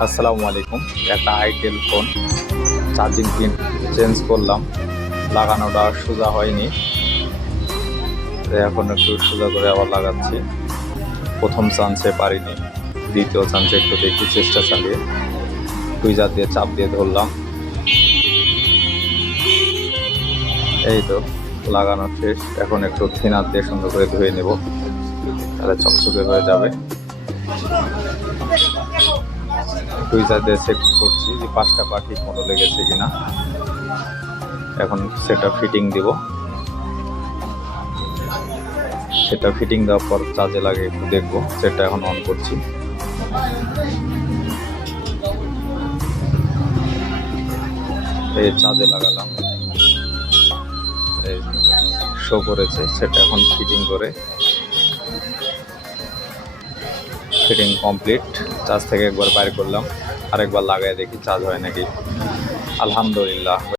আসসালামু আলাইকুম। একটা itel phone charging pin change করলাম, লাগানোটা সোজা হয়নি। এখন একটু সোজা করে আবার লাগাচ্ছি। প্রথম চান্সে পারিনি, দ্বিতীয় চান্সে একটু দেখি চেষ্টা চালিয়ে টুইজার দিয়ে চাপ দিয়ে ধরলাম। এই তো লাগানো শেষ। এখন একটু থিনার দিয়ে সুন্দর করে ধুয়ে নেব, তাহলে চকচকে হয়ে যাবে। টুইজার দিয়ে চেক করছি যে 5টা পা ঠিক মতো লেগেছে কিনা। এখন সেটা ফিটিং দিব। সেটা ফিটিং দেওয়ার পর চার্জে লাগে একটু দেখবো। সেটা এখন অন করছি। এই চার্জে লাগালাম, এই শো করেছে। সেটা এখন ফিটিং করে, ফিটিং কমপ্লিট। চার্জ থেকে একবার বাইর করলাম, আরেকবার লাগাই দেখি চার্জ হয় নাকি। আলহামদুলিল্লাহ।